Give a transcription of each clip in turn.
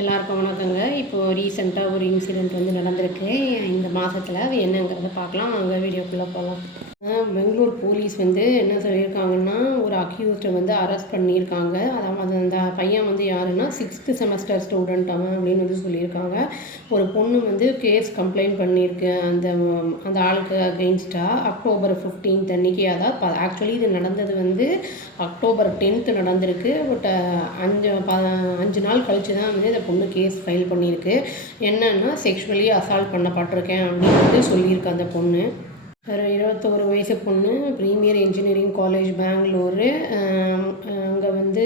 எல்லாருக்கும் வணக்கங்க. இப்போது ரீசெண்டாக ஒரு இன்சிடெண்ட் வந்து நடந்திருக்கு இந்த மாதத்தில். அது என்னங்கிறத பார்க்கலாம். அங்கே வீடியோக்குள்ளே போகலாம். பெங்களூர் போலீஸ் வந்து என்ன சொல்லியிருக்காங்கன்னா, ஒரு அக்யூஸ்டை வந்து அரெஸ்ட் பண்ணியிருக்காங்க. அதாவது அந்த பையன் வந்து யாருன்னா 6th செமஸ்டர் ஸ்டூடெண்ட் அவன் அப்படின்னு வந்து சொல்லியிருக்காங்க. ஒரு பொண்ணு வந்து கேஸ் கம்ப்ளைண்ட் பண்ணியிருக்கு அந்த ஆளுக்கு அகெயின்ஸ்டாக. October 15 அன்றைக்கி. அதாவது ஆக்சுவலி இது நடந்தது வந்து October 10 நடந்திருக்கு. பட் 5 நாள் கழித்து தான் வந்து இந்த பொண்ணு கேஸ் ஃபைல் பண்ணியிருக்கு. என்னன்னா செக்ஷுவலி அசால்ட் பண்ணப்பட்டிருக்கேன் அப்படின்னு வந்து சொல்லியிருக்கு அந்த பொண்ணு. ஒரு 21 வயசு பொண்ணு, ப்ரீமியர் இன்ஜினியரிங் காலேஜ் பெங்களூரு. அங்கே வந்து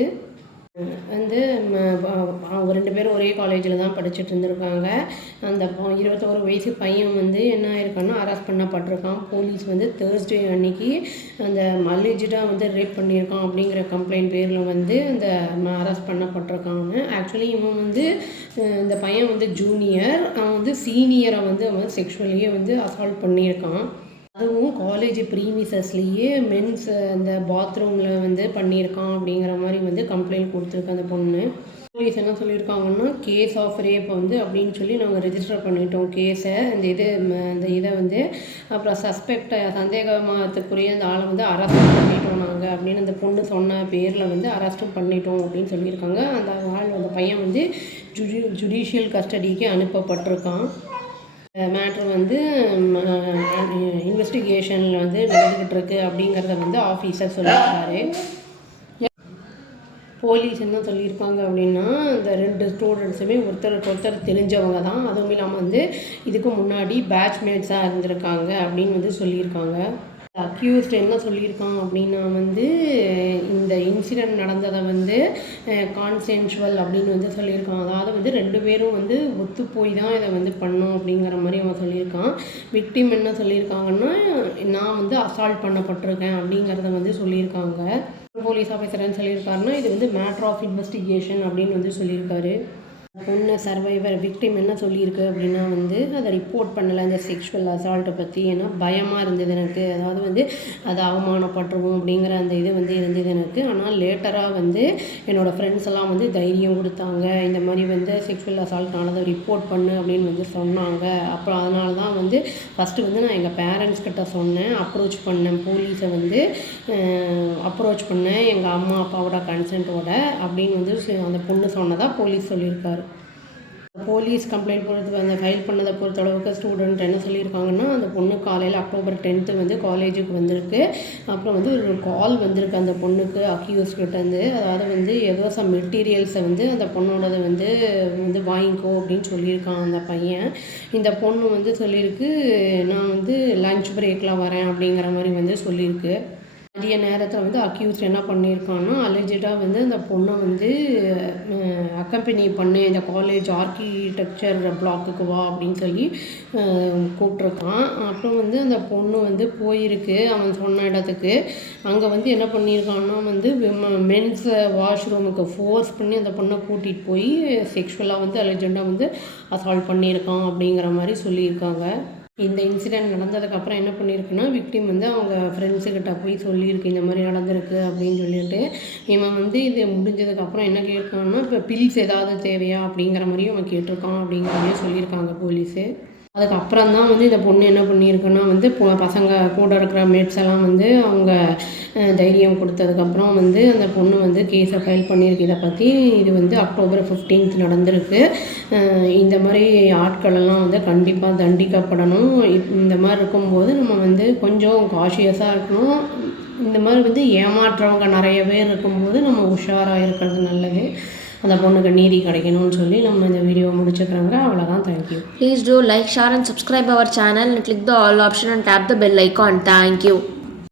அவங்க 2 பேரும் ஒரே காலேஜில் தான் படிச்சுட்டு இருந்திருக்காங்க. அந்த 21 வயசு பையன் வந்து என்ன ஆயிருக்கான்னா அரெஸ்ட் பண்ணப்பட்டிருக்கான். போலீஸ் வந்து Thursday அன்னைக்கு அந்த அலிஜிடாக வந்து ரேப் பண்ணியிருக்கான் அப்படிங்கிற கம்ப்ளைண்ட் பேரில் வந்து அந்த அரெஸ்ட் பண்ணப்பட்டிருக்காங்க. ஆக்சுவலி இவன் வந்து இந்த பையன் வந்து ஜூனியர், அவன் வந்து சீனியரை வந்து அவன் செக்ஷுவலியே வந்து அசால்ட் பண்ணியிருக்கான். அதுவும் காலேஜ் ப்ரீமிசஸ்லேயே மென்ஸ் அந்த பாத்ரூமில் வந்து பண்ணியிருக்கான் அப்படிங்கிற மாதிரி வந்து கம்ப்ளைண்ட் கொடுத்துருக்கு அந்த பொண்ணு. போலீஸ் என்ன சொல்லியிருக்காங்கன்னா, கேஸ் ஆஃப் ரேப் வந்து அப்படின்னு சொல்லி நாங்கள் ரெஜிஸ்டர் பண்ணிட்டோம் கேஸை. இந்த இதை வந்து அப்புறம் சந்தேகத்துக்குரிய அந்த ஆளை வந்து அரெஸ்ட் பண்ணிட்டோம் நாங்கள் அப்படின்னு அந்த பொண்ணு சொன்ன பேரில் வந்து அரெஸ்ட்டும் பண்ணிட்டோம் அப்படின்னு சொல்லியிருக்காங்க. அந்த பையன் வந்து ஜுடிஷியல் கஸ்டடிக்கு அனுப்பப்பட்டிருக்கான். மேட்ரு வந்து இன்வெஸ்டிகேஷனில் வந்து நடந்துக்கிட்டு இருக்கு அப்படிங்கிறத வந்து ஆஃபீஸர் சொல்லியிருக்காரு. போலீஸ் என்ன சொல்லியிருக்காங்க அப்படின்னா, இந்த 2 ஸ்டூடெண்ட்ஸுமே ஒருத்தருக்கு தெரிஞ்சவங்க தான். அதுவும் இல்லாமல் வந்து இதுக்கு முன்னாடி பேட்ச்மேட்ஸாக இருந்திருக்காங்க அப்படின்னு வந்து சொல்லியிருக்காங்க. அக்யூஸ்ட் என்ன சொல்லியிருக்கான் அப்படின்னா வந்து இந்த இன்சிடெண்ட் நடந்ததை வந்து கான்சென்சுவல் அப்படின்னு வந்து சொல்லியிருக்கான். அதாவது வந்து 2 பேரும் வந்து ஒத்து போய் தான் இதை வந்து பண்ணோம் அப்படிங்கிற மாதிரி அவன் சொல்லியிருக்கான். விக்டிம் என்ன சொல்லியிருக்காங்கன்னா, நான் வந்து அசால்ட் பண்ணப்பட்டிருக்கேன் அப்படிங்கிறத வந்து சொல்லியிருக்காங்க. போலீஸ் ஆஃபீஸர் என்ன சொல்லியிருக்காருன்னா, இது வந்து மேட்டர் ஆஃப் இன்வெஸ்டிகேஷன் அப்படின்னு வந்து சொல்லியிருக்காரு. பொண்ணு சர்வைவர் விக்டிம் என்ன சொல்லியிருக்கு அப்படின்னா வந்து அதை ரிப்போர்ட் பண்ணலை இந்த செக்ஷுவல் அசால்ட்டை பற்றி. ஏன்னா பயமாக இருந்தது எனக்கு, அதாவது வந்து அதை அவமானப்பட்டுருவோம் அப்படிங்கிற அந்த இது வந்து இருந்தது எனக்கு. ஆனால் லேட்டராக வந்து என்னோடய ஃப்ரெண்ட்ஸ் எல்லாம் வந்து தைரியம் கொடுத்தாங்க, இந்த மாதிரி வந்து செக்ஷுவல் அசால்ட் ஆனதை ரிப்போர்ட் பண்ணு அப்படின்னு வந்து சொன்னாங்க. அப்புறம் அதனால தான் வந்து ஃபஸ்ட்டு வந்து நான் எங்கள் பேரண்ட்ஸ் கிட்ட சொன்னேன், அப்ரோச் பண்ணேன், போலீஸை வந்து அப்ரோச் பண்ணேன் எங்கள் அம்மா அப்பாவோட கன்சென்ட்டோட அப்படின்னு வந்து அந்த பொண்ணு சொன்னதாக போலீஸ் சொல்லியிருக்காரு. போலீஸ் கம்ப்ளைண்ட் அந்த ஃபைல் பண்ணதை பொறுத்தளவுக்கு ஸ்டூடெண்ட் என்ன சொல்லியிருக்காங்கன்னா, அந்த பொண்ணு காலையில் October 10 வந்து காலேஜுக்கு வந்திருக்கு. அப்புறம் வந்து ஒரு கால் வந்திருக்கு அந்த பொண்ணுக்கு அக்யூஸ்கிட்டேருந்து. அதாவது வந்து ஏதோ சம் மெட்டீரியல்ஸை வந்து அந்த பொண்ணோடதை வந்து வாங்கிக்கோ அப்படின்னு சொல்லியிருக்கான் அந்த பையன். இந்த பொண்ணு வந்து சொல்லியிருக்கு, நான் வந்து லஞ்ச் பிரேக்கில் வரேன் அப்படிங்கிற மாதிரி வந்து சொல்லியிருக்கு. மதிய நேரத்தில் வந்து அக்யூஸ்ட் என்ன பண்ணியிருக்கான்னா, அலிஜிடாக வந்து அந்த பொண்ணை வந்து அக்கம்பெனி பண்ணு, இந்த காலேஜ் ஆர்கிடெக்சர் பிளாக்குக்கு வா அப்படின்னு சொல்லி கூப்பிட்ருக்கான். அப்புறம் வந்து அந்த பொண்ணு வந்து போயிருக்கு அவன் சொன்ன இடத்துக்கு. அங்கே வந்து என்ன பண்ணியிருக்கான்னா வந்து மென்ஸ் வாஷ்ரூமுக்கு ஃபோர்ஸ் பண்ணி அந்த பொண்ணை கூட்டிகிட்டு போய் செக்ஷுவலாக வந்து அலிஜெண்டாக வந்து அசால்ட் பண்ணியிருக்கான் அப்படிங்கிற மாதிரி சொல்லியிருக்காங்க. இந்த இன்சிடெண்ட் நடந்ததுக்கப்புறம் என்ன பண்ணியிருக்குன்னா, விக்டிம் வந்து அவங்க ஃப்ரெண்ட்ஸுக்கிட்ட போய் சொல்லியிருக்கு இந்த மாதிரி நடந்திருக்கு அப்படின்னு சொல்லிட்டு. இவன் வந்து இது முடிஞ்சதுக்கப்புறம் என்ன கேட்கான்னா, இப்போ பில்ஸ் ஏதாவது தேவையா அப்படிங்கிற மாதிரியும் அவன் கேட்டிருக்கான் அப்படிங்கிற மாதிரியும் சொல்லியிருக்காங்க போலீஸு. அதுக்கப்புறம் தான் வந்து இந்த பொண்ணு என்ன பண்ணியிருக்குன்னா வந்து பசங்க கூட இருக்கிற மேட்ஸ் எல்லாம் வந்து அவங்க தைரியம் கொடுத்ததுக்கப்புறம் வந்து அந்த பொண்ணு வந்து கேஸை ஃபைல் பண்ணியிருக்கு இதை பற்றி. இது வந்து October 15 நடந்திருக்கு. இந்த மாதிரி ஆட்களெல்லாம் வந்து கண்டிப்பாக தண்டிக்கப்படணும். இந்த மாதிரி இருக்கும்போது நம்ம வந்து கொஞ்சம் காஷியஸாக இருக்கணும். இந்த மாதிரி வந்து ஏமாற்றுறவங்க நிறைய பேர் இருக்கும்போது நம்ம உஷாராக இருக்கிறது நல்லது. அந்த பொண்ணுக்கு நீதி கிடைக்கணும்னு சொல்லி நம்ம இந்த வீடியோவை முடிச்சுக்கிறோங்க. அவ்வளோதான். Thank you. Please do like, share and subscribe our channel and click the all option and tap the bell icon. Thank you.